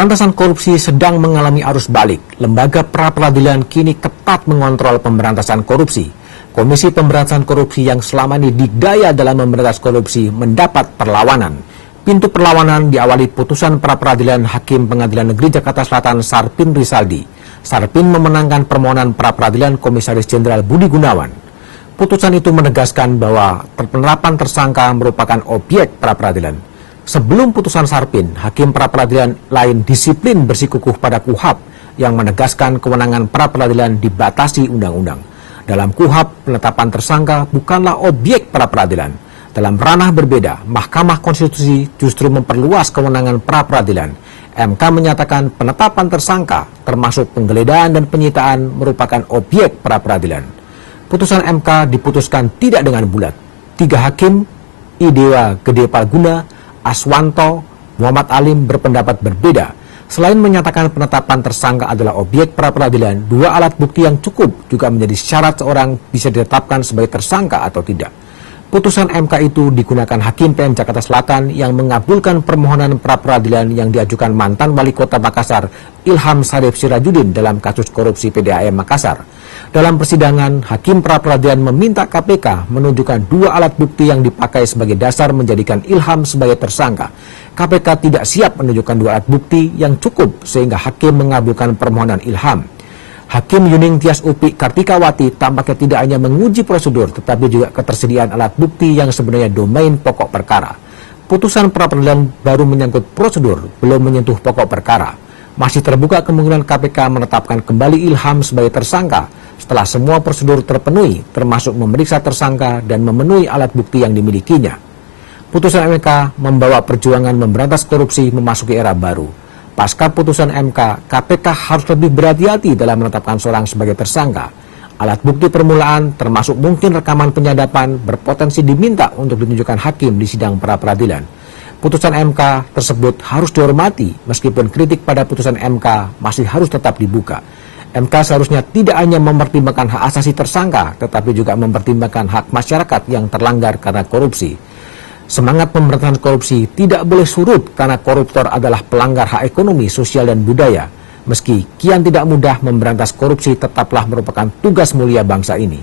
Pemberantasan korupsi sedang mengalami arus balik. Lembaga pra-peradilan kini ketat mengontrol pemberantasan korupsi. Komisi Pemberantasan Korupsi yang selama ini didaya dalam memberantas korupsi mendapat perlawanan. Pintu perlawanan diawali putusan pra-peradilan Hakim Pengadilan Negeri Jakarta Selatan Sarpin Risaldi. Sarpin memenangkan permohonan pra-peradilan Komisaris Jenderal Budi Gunawan. Putusan itu menegaskan bahwa penerapan tersangka merupakan objek pra-peradilan. Sebelum putusan Sarpin, Hakim pra-peradilan lain disiplin bersikukuh pada KUHP yang menegaskan kewenangan pra-peradilan dibatasi undang-undang. Dalam KUHP, penetapan tersangka bukanlah objek pra-peradilan. Dalam ranah berbeda, Mahkamah Konstitusi justru memperluas kewenangan pra-peradilan. MK menyatakan penetapan tersangka, termasuk penggeledahan dan penyitaan, merupakan objek pra-peradilan. Putusan MK diputuskan tidak dengan bulat. 3 hakim, Idewa Gede Palguna, Aswanto, Muhammad Alim berpendapat berbeda. Selain menyatakan penetapan tersangka adalah objek pra-peradilan, 2 alat bukti yang cukup juga menjadi syarat seorang bisa ditetapkan sebagai tersangka atau tidak. Putusan MK itu digunakan Hakim PN Jakarta Selatan yang mengabulkan permohonan pra-peradilan yang diajukan mantan Wali Kota Makassar, Ilham Sarif Sirajudin dalam kasus korupsi PDAM Makassar. Dalam persidangan, Hakim pra-peradilan meminta KPK menunjukkan 2 alat bukti yang dipakai sebagai dasar menjadikan Ilham sebagai tersangka. KPK tidak siap menunjukkan 2 alat bukti yang cukup sehingga Hakim mengabulkan permohonan Ilham. Hakim Yuning Tias Upik Kartikawati tampaknya tidak hanya menguji prosedur tetapi juga ketersediaan alat bukti yang sebenarnya domain pokok perkara. Putusan pra-peradilan baru menyangkut prosedur, belum menyentuh pokok perkara. Masih terbuka kemungkinan KPK menetapkan kembali Ilham sebagai tersangka setelah semua prosedur terpenuhi, termasuk memeriksa tersangka dan memenuhi alat bukti yang dimilikinya. Putusan MK membawa perjuangan memberantas korupsi memasuki era baru. Pasca putusan MK, KPK harus lebih berhati-hati dalam menetapkan seorang sebagai tersangka. Alat bukti permulaan, termasuk mungkin rekaman penyadapan, berpotensi diminta untuk ditunjukkan hakim di sidang pra-peradilan. Putusan MK tersebut harus dihormati, meskipun kritik pada putusan MK masih harus tetap dibuka. MK seharusnya tidak hanya mempertimbangkan hak asasi tersangka, tetapi juga mempertimbangkan hak masyarakat yang terlanggar karena korupsi. Semangat pemberantasan korupsi tidak boleh surut karena koruptor adalah pelanggar hak ekonomi, sosial, dan budaya. Meski kian tidak mudah memberantas korupsi tetaplah merupakan tugas mulia bangsa ini.